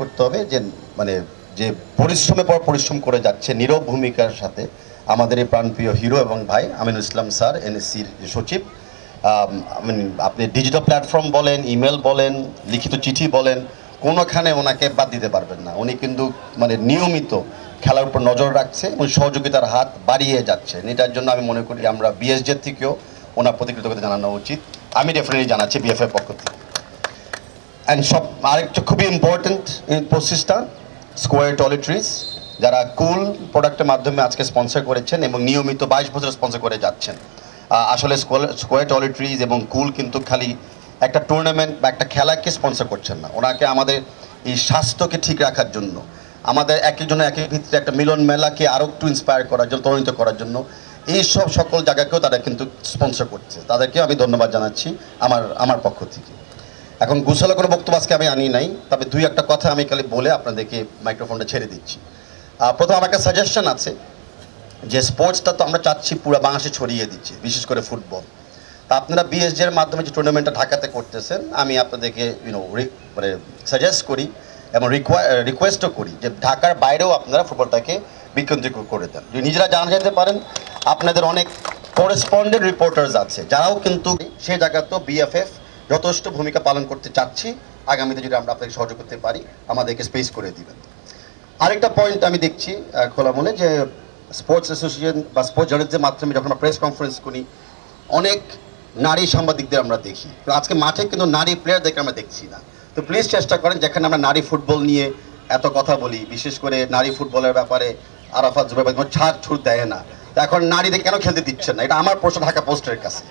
করতে হবে যে মানে যে পরিশ্রমের পর পরিশ্রম করে যাচ্ছে নীরব ভূমিকার সাথে আমাদের এই প্রাণপ্রিয় হিরো এবং ভাই আমিনুল ইসলাম স্যার এনএসসির সচিব। আপনি ডিজিটাল প্ল্যাটফর্ম বলেন, ইমেল বলেন, লিখিত চিঠি বলেন, কোনোখানে ওনাকে বাদ দিতে পারবেন না। উনি কিন্তু মানে নিয়মিত খেলার উপর নজর রাখছে এবং সহযোগিতার হাত বাড়িয়ে যাচ্ছেন। এটার জন্য আমি মনে করি আমরা বিএসজের থেকেও ওনার প্রতি কৃতজ্ঞতা জানানো উচিত। আমি ডেফিনেটলি জানাচ্ছি বিএফএর পক্ষ থেকে। অ্যান্ড সব আরেকটা খুবই ইম্পর্টেন্ট প্রসেসটা স্কোয়ার টয়লেট্রিজ, যারা কুল প্রোডাক্টের মাধ্যমে আজকে স্পন্সর করেছেন এবং নিয়মিত 22 বছর স্পন্সর করে যাচ্ছেন। আসলে স্কোয়ার টয়লেট্রিজ এবং কুল কিন্তু খালি একটা টুর্নামেন্ট বা একটা খেলাকে স্পন্সর করছেন না, ওনাকে আমাদের এই স্বাস্থ্যকে ঠিক রাখার জন্য, আমাদের এক একজনের এক এক ভিত্তিতে একটা মিলন মেলাকে আরও একটু ইন্সপায়ার করার জন্য, ত্বরান্বিত করার জন্য এইসব সকল জায়গাকেও তারা কিন্তু স্পন্সর করছে। তাদেরকেও আমি ধন্যবাদ জানাচ্ছি আমার পক্ষ থেকে। এখন গুছালো কোনো বক্তব্য আজকে আমি আনি নাই, তবে দুই একটা কথা আমি খালি বলে আপনাদেরকে মাইক্রোফোনটা ছেড়ে দিচ্ছি। প্রথম আমার একটা সাজেশন আছে যে স্পোর্টসটা তো আমরা চাচ্ছি পুরো বাংলাদেশে ছড়িয়ে দিচ্ছি, বিশেষ করে ফুটবল। তা আপনারা বিএসজি এর মাধ্যমে যে টুর্নামেন্টটা ঢাকাতে করতেছেন, আমি আপনাদেরকে মানে সাজেস্ট করি এবং রিকোয়েস্টও করি যে ঢাকার বাইরেও আপনারা ফুটবলটাকে বিকেন্দ্রীকরণ করে দেন। যদি নিজেরা জানা যেতে পারেন, আপনাদের অনেক করেসপন্ডেন্ট রিপোর্টার্স আছে যারাও কিন্তু সেই জায়গাতেও বিএফএফ যথেষ্ট ভূমিকা পালন করতে চাচ্ছি। আগামীতে যদি আমরা আপনাকে সহযোগ করতে পারি, আমাদেরকে স্পেস করে দিবেন। আরেকটা পয়েন্ট আমি দেখছি খোলা মনে, যে স্পোর্টস অ্যাসোসিয়েশন বা স্পোর্টস জার্নালিস্টদের মাধ্যমে যখন আমরা প্রেস কনফারেন্স করি, অনেক নারী সাংবাদিকদের আমরা দেখি, তো আজকে মাঠে কিন্তু নারী প্লেয়ারদেরকে আমরা দেখছি না। তো প্লিজ চেষ্টা করেন, যেখানে আমরা নারী ফুটবল নিয়ে এত কথা বলি, বিশেষ করে নারী ফুটবলের ব্যাপারে আরাফাত জুবাইর কোনো ছাড় ছুট দেয় না, তো এখন নারীদের কেন খেলতে দিচ্ছেন না? এটা আমার প্রশ্ন ঢাকা পোস্টের কাছে।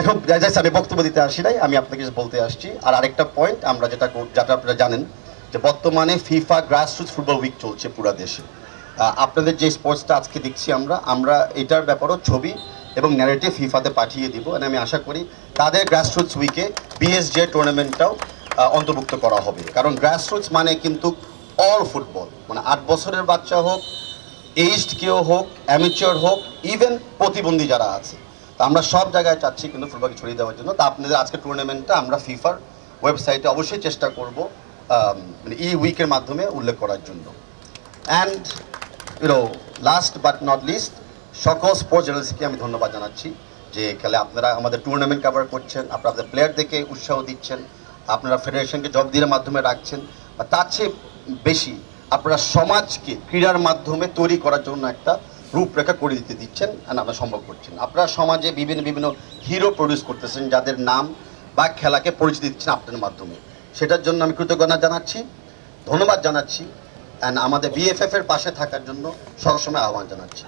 এখন আমি বক্তব্য দিতে আসি নাই, আমি আপনাকে বলতে আসছি। আর আরেকটা পয়েন্ট, আমরা যেটা আপনারা জানেন যে বর্তমানে ফিফা গ্রাসরুটস ফুটবল উইক চলছে পুরো দেশে। আপনাদের যে স্পোর্টসটা আজকে দেখছি আমরা এটার ব্যাপারেও ছবি এবং ন্যারেটিভ ফিফাতে পাঠিয়ে দিব। এবং আমি আশা করি তাদের গ্রাসরুটস উইকে বিএসজে টুর্নামেন্টটাও অন্তর্ভুক্ত করা হবে। কারণ গ্রাসরুটস মানে কিন্তু অল ফুটবল, মানে 8 বছরের বাচ্চা হোক, এইজড কেউ হোক, অ্যামেচিওর হোক, ইভেন প্রতিবন্ধী যারা আছে, তা আমরা সব জায়গায় চাচ্ছি কিন্তু ফুটবলকে ছড়িয়ে দেওয়ার জন্য। তা আপনাদের আজকে টুর্নামেন্টটা আমরা ফিফার ওয়েবসাইটে অবশ্যই চেষ্টা করব মানে এই উইকের মাধ্যমে উল্লেখ করার জন্য। And last but not list, সকল স্পোর্টস জার্নালিস্টকে আমি ধন্যবাদ জানাচ্ছি যে খেলে আপনারা আমাদের টুর্নামেন্ট কভার করছেন, আপনাদের প্লেয়ারদেরকে উৎসাহ দিচ্ছেন, আপনারা ফেডারেশনকে জবাবদিহির মাধ্যমে রাখছেন, বা তার চেয়ে বেশি আপনারা সমাজকে ক্রীড়ার মাধ্যমে তৈরি করার জন্য একটা রূপরেখা করে দিতে দিচ্ছেন, আর আপনারা সম্ভব করছেন। আপনারা সমাজে বিভিন্ন হিরো প্রডিউস করতেছেন, যাদের নাম বা খেলাকে পরিচিতি দিচ্ছেন আপনাদের মাধ্যমে। সেটার জন্য আমি কৃতজ্ঞতা জানাচ্ছি, ধন্যবাদ জানাচ্ছি, অ্যান্ড আমাদের বিএফএফ এর পাশে থাকার জন্য সবসময় আহ্বান জানাচ্ছি।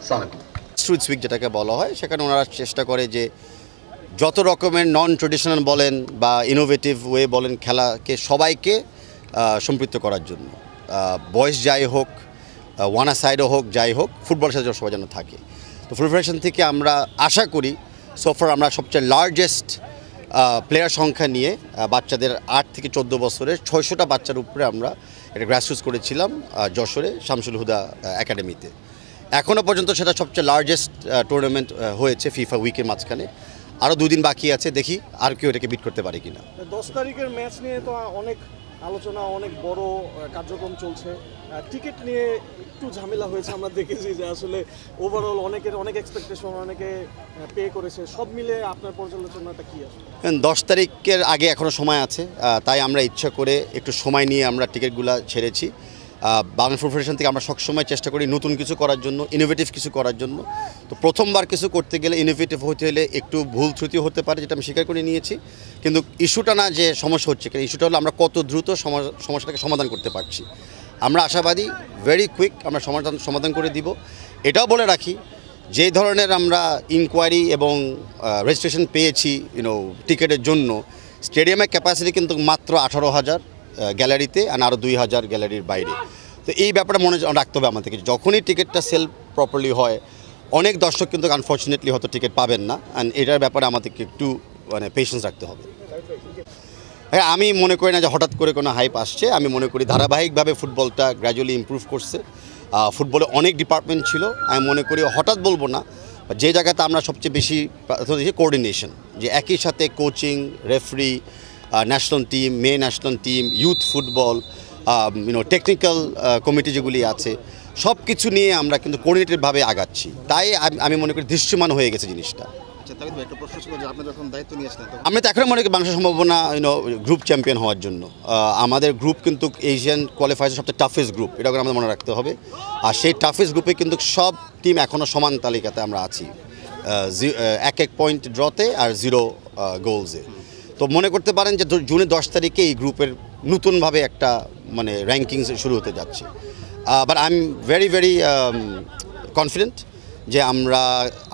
আসসালামু আলাইকুম। স্ট্রিট উইক যেটাকে বলা হয়, সেখানে ওনারা চেষ্টা করে যে যত রকমের নন ট্রেডিশনাল বলেন বা ইনোভেটিভ ওয়ে বলেন, খেলাকে সবাইকে সম্পৃক্ত করার জন্য, বয়স যাই হোক, ওয়ানা সাইডও হোক, যাই হোক, ফুটবলের সাথে সবাই যেন থাকে। তো ফেডারেশন থেকে আমরা আশা করি সোফার আমরা সবচেয়ে লার্জেস্ট প্লেয়ার সংখ্যা নিয়ে বাচ্চাদের 8 থেকে 14 বছরের 600টা বাচ্চার উপরে আমরা এটা গ্রাসরুটস করেছিলাম যশোরে শামসুল হুদা একাডেমিতে। এখনও পর্যন্ত সেটা সবচেয়ে লার্জেস্ট টুর্নামেন্ট হয়েছে ফিফা উইকের মাঝখানে। আরও 2 দিন বাকি আছে, দেখি আর কেউ এটাকে বিট করতে পারে কিনা। 10 তারিখের ম্যাচ নিয়ে তো অনেক আলোচনা, অনেক বড় কার্যক্রম চলছে। টিকিট নিয়ে একটু ঝামেলা হয়েছে, আমরা দেখেছি যে আসলে ওভারঅল অনেকের অনেক এক্সপেকটেশন, অনেকে পে করেছে। সব মিলে আপনার পর্যালোচনাটা কি আছে? 10 তারিখের আগে এখনও সময় আছে, তাই আমরা ইচ্ছা করে একটু সময় নিয়ে আমরা টিকিটগুলো ছেড়েছি। বাংলা ফুটবল ফেডারেশন থেকে আমরা সবসময় চেষ্টা করি নতুন কিছু করার জন্য, ইনোভেটিভ কিছু করার জন্য। তো প্রথমবার কিছু করতে গেলে, ইনোভেটিভ হতে হলে একটু ভুল ত্রুটি হতে পারে, যেটা আমি স্বীকার করে নিয়েছি। কিন্তু ইস্যুটা না যে সমস্যা হচ্ছে, কারণ ইস্যুটা হলো আমরা কত দ্রুত সমস্যাটাকে সমাধান করতে পারছি। আমরা আশাবাদী ভেরি কুইক আমরা সমাধান করে দিব। এটাও বলে রাখি, যেই ধরনের আমরা ইনকোয়ারি এবং রেজিস্ট্রেশন পেয়েছি টিকিটের জন্য, স্টেডিয়ামের ক্যাপাসিটি কিন্তু মাত্র 18,000 গ্যালারিতে, আর আরও 2,000 গ্যালারির বাইরে। তো এই ব্যাপারটা মনে রাখতে হবে আমাদেরকে, যখনই টিকিটটা সেল প্রপারলি হয়, অনেক দর্শক কিন্তু আনফর্চুনেটলি হয়তো টিকিট পাবেন না, অ্যান্ড এটার ব্যাপারে আমাদেরকে একটু পেশেন্স রাখতে হবে। হ্যাঁ, আমি মনে করি না যে হঠাৎ করে কোনো হাইপ আসছে। আমি মনে করি ধারাবাহিকভাবে ফুটবলটা গ্র্যাজুয়ালি ইমপ্রুভ করছে। ফুটবলে অনেক ডিপার্টমেন্ট ছিল, আমি মনে করি হঠাৎ বলবো না, যে জায়গাতে আমরা সবচেয়ে বেশি কোঅর্ডিনেশন, যে একই সাথে কোচিং, রেফারি, ন্যাশনাল টিম, মেয়ে national team, youth football, technical committee যেগুলি আছে, সব কিছু নিয়ে আমরা কিন্তু কোঅর্ডিনেটেডভাবে আগাচ্ছি। তাই আমি মনে করি দৃশ্যমান হয়ে গেছে জিনিসটা। আচ্ছা, তাহলে একটা প্রশ্ন ছিল যে আপনি যখন দায়িত্ব নিয়েছিলেন তখন আমরা তো এখনও মনে করি বাংলাদেশের সম্ভাবনা গ্রুপ চ্যাম্পিয়ন হওয়ার জন্য। আমাদের গ্রুপ কিন্তু এশিয়ান কোয়ালিফায়ার্সের সবচেয়ে টাফেস্ট গ্রুপ, এটা করে আমাদের মনে রাখতে হবে। আর সেই টাফেস্ট গ্রুপে কিন্তু সব টিম এখনও সমান তালিকাতে আমরা আছি, 1 পয়েন্ট ড্রতে আর 0 গোলসে। তো মনে করতে পারেন যে জুনের 10 তারিখে এই গ্রুপের নতুনভাবে একটা মানে র্যাঙ্কিংস শুরু হতে যাচ্ছে। But I am very very confident যে আমরা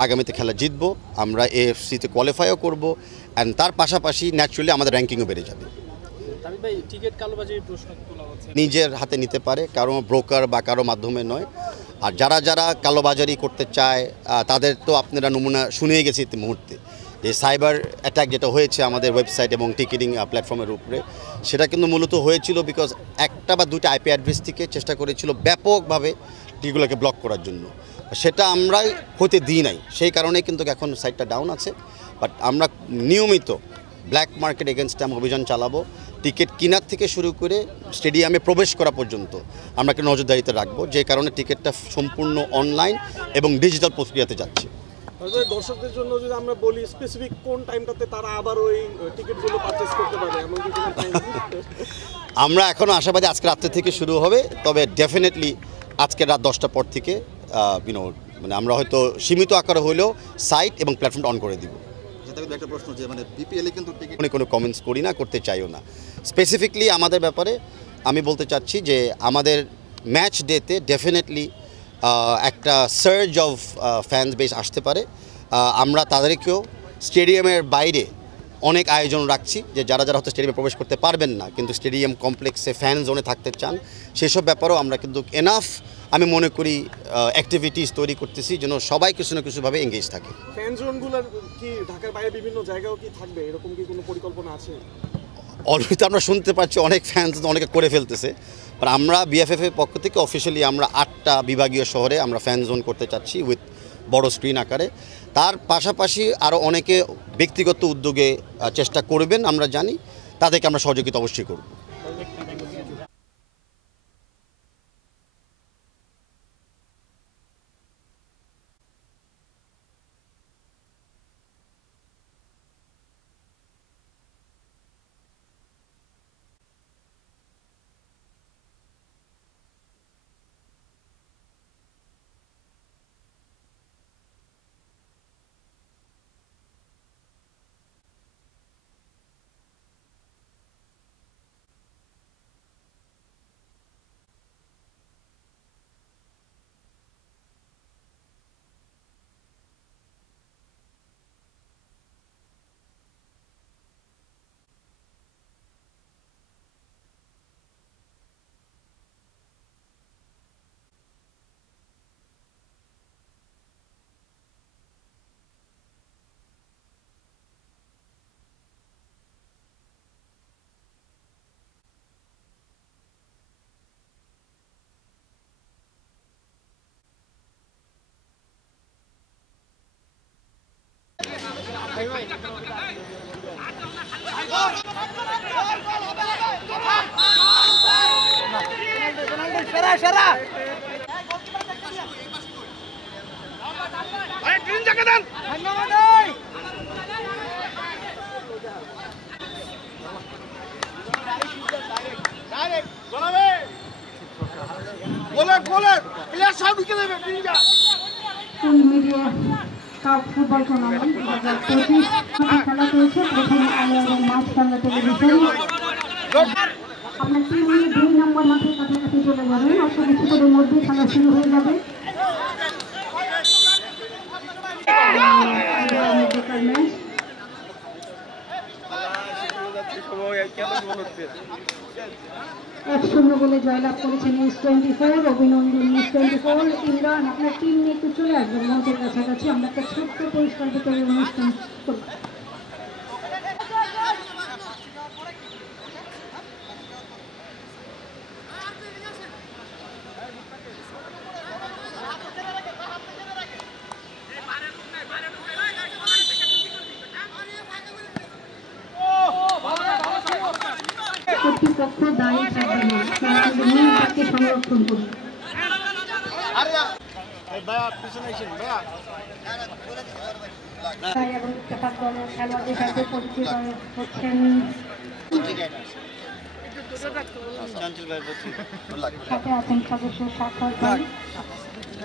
আগামীতে খেলা জিতবো, আমরা এএফসিতে কোয়ালিফাইও করব, অ্যান্ড তার পাশাপাশি ন্যাচুরালি আমাদের র্যাঙ্কিংও বেড়ে যাবে। নিজের হাতে নিতে পারে, কারো ব্রোকার বা কারো মাধ্যমে নয়। আর যারা যারা কালোবাজারি করতে চায় তাদের তো আপনারা নমুনা শুনেই গেছে ইতি মুহূর্তে, যে সাইবার অ্যাটাক যেটা হয়েছে আমাদের ওয়েবসাইট এবং টিকিটিং প্ল্যাটফর্মের উপরে, সেটা কিন্তু মূলত হয়েছিল বিকজ একটা বা দুইটা আইপি অ্যাড্রেস থেকে চেষ্টা করেছিল ব্যাপকভাবে টিগুলোকে ব্লক করার জন্য। সেটা আমরাই হতে দিই নাই, সেই কারণে কিন্তু এখন সাইটটা ডাউন আছে। বাট আমরা নিয়মিত ব্ল্যাক মার্কেট এগেনস্টে আমরা অভিযান চালাবো। টিকিট কেনার থেকে শুরু করে স্টেডিয়ামে প্রবেশ করা পর্যন্ত আমরা একটা নজরদারিতে রাখবো, যে কারণে টিকিটটা সম্পূর্ণ অনলাইন এবং ডিজিটাল প্রক্রিয়াতে যাচ্ছে। দর্শকদের জন্য যদি আমরা বলি স্পেসিফিক কোন টাইমটাতে তারা আবার ওই টিকিটগুলো পারচেজ করতে পারে, এমন কি কোনো টাইম? আমরা এখনও আশাবাদী আজকে রাত্রে থেকে শুরু হবে, তবে ডেফিনেটলি আজকে রাত 10টার পর থেকে মানে আমরা হয়তো সীমিত আকারে হলেও সাইট এবং প্ল্যাটফর্মটা অন করে দিব। তাহলে একটা প্রশ্ন যে মানে বিপিএলে কিন্তু টিকিট কোনো কমেন্টস করি না, করতে চাইও না। স্পেসিফিকলি আমাদের ব্যাপারে আমি বলতে চাচ্ছি যে আমাদের ম্যাচ ডেতে ডেফিনেটলি একটা সার্জ অফ ফ্যান্স বেস আসতে পারে। আমরা তাদেরকেও স্টেডিয়ামের বাইরে অনেক আয়োজন রাখছি, যে যারা যারা হয়তো স্টেডিয়ামে প্রবেশ করতে পারবেন না কিন্তু স্টেডিয়াম কমপ্লেক্সে ফ্যান জোনে থাকতে চান, সেসব ব্যাপারেও আমরা কিন্তু এনাফ আমি মনে করি অ্যাক্টিভিটিস তৈরি করতেছি যেন সবাই কিছু না কিছুভাবে এঙ্গেজ থাকে। ফ্যান জোনগুলোর কি ঢাকার বাইরে বিভিন্ন জায়গাও কি থাকবে, এরকম কি কোনো পরিকল্পনা আছে? অলরেডি তো আমরা শুনতে পাচ্ছি অনেক ফ্যান্স অনেকে করে ফেলতেছে, বাট আমরা বিএফএফ এর পক্ষ থেকে অফিসিয়ালি আমরা 8টা বিভাগীয় শহরে আমরা ফ্যান জোন করতে চাচ্ছি উইথ বড় স্ক্রিন আকারে। তার পাশাপাশি আরও অনেকে ব্যক্তিগত উদ্যোগে চেষ্টা করবেন, আমরা জানি, তাদেরকে আমরা সহযোগিতা অবশ্যই করব। মিডিয়া কাপ ফুটবল টুর্নামেন্ট 2025 খেলা চলছে। প্রথম আলো এবং মাছ বাংলা টেলিভিশন আপনার টিম নিয়ে 2 নম্বর মাঠের কাছাকাছি চলে যাবেন, অল্প কিছুক্ষণের মধ্যে খেলা শুরু হয়ে যাবে। ম্যাচ 1-0 গোলে জয়লাভ করেছেন নিউজ 24। অভিনন্দন নিউজ 24। ইমরান, আপনার টিম নিয়ে একটু চলে আসবেন মঞ্চের কাছাকাছি, আমরা একটা ছোট্ট পরিষ্কার বিতরণের অনুষ্ঠান করব। দাঁড়িয়ে থাকবেন না, আপনারা কিন্তু নিয়মটাকে সংরক্ষণ করুন। এবং ইত্তেফাক দলের খেলোয়াড়দের সাথে পরিচিত হচ্ছেন সাথে আছেন সদস্য স্বাক্ষর ভাই।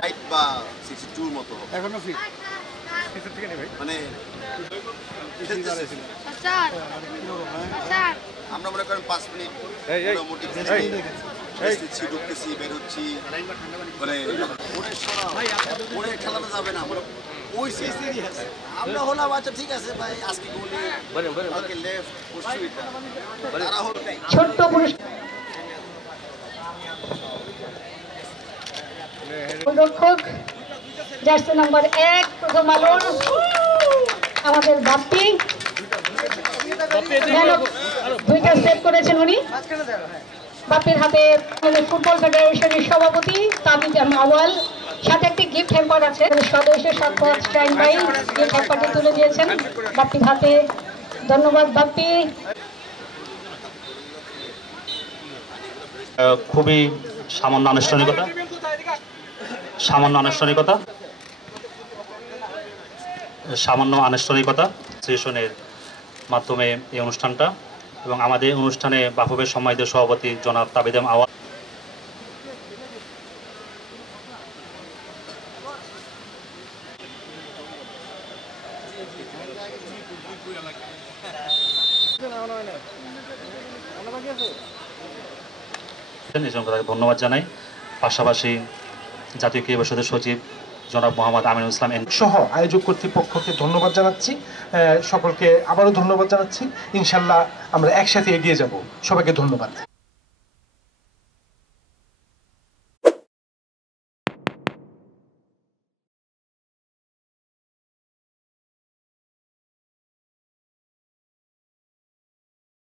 হাইট বা 62 মতো হবে। এখনো ফিট মানে আমরা মনে করেন 5 মিনিট মোটামুটি ঢুকতেছি ঢুকতেছি বের হচ্ছি মানে ওরে খেলানো যাবে না মানে ওই সিরিয়াস আমরা হলাম আচ্ছা ঠিক আছে ভাই আজকে গোলে কালকে লেফট পরশু এটা তারা হলো ছোট্ট পুরস্কার গোলরক্ষক জার্সি নাম্বার 1 প্রথম আলোর আমাদের বাপ্পি দুইটা সেভ করেছেন উনি। বাপ্পির হাতে ফুটবল ফেডারেশনের সভাপতি তাবিজ আওয়াল, সাথে একটি গিফট হ্যাম্পার আছে, সদস্য সাক্ষর স্ট্রাইন ভাই গিফট হ্যাম্পারটি তুলে দিয়েছেন বাপ্পির হাতে। ধন্যবাদ বাপ্পি। খুবই সামান্য আনুষ্ঠানিকতা সেশনের মাধ্যমে এই অনুষ্ঠানটা, এবং আমাদের অনুষ্ঠানে বাফুফের সম্মানিত সভাপতি জনাব তাবিদাম আওয়াল ধন্যবাদ জানাই। পাশাপাশি জাতীয় ক্রীড়া পরিষদের সচিব জনাব মোহাম্মদ আমিনুল ইসলাম সহ আয়োজক কর্তৃপক্ষকে ধন্যবাদ জানাচ্ছি, সকলকে আবারও ধন্যবাদ জানাচ্ছি। ইনশাল্লাহ আমরা একসাথে এগিয়ে যাব। সবাইকে ধন্যবাদ।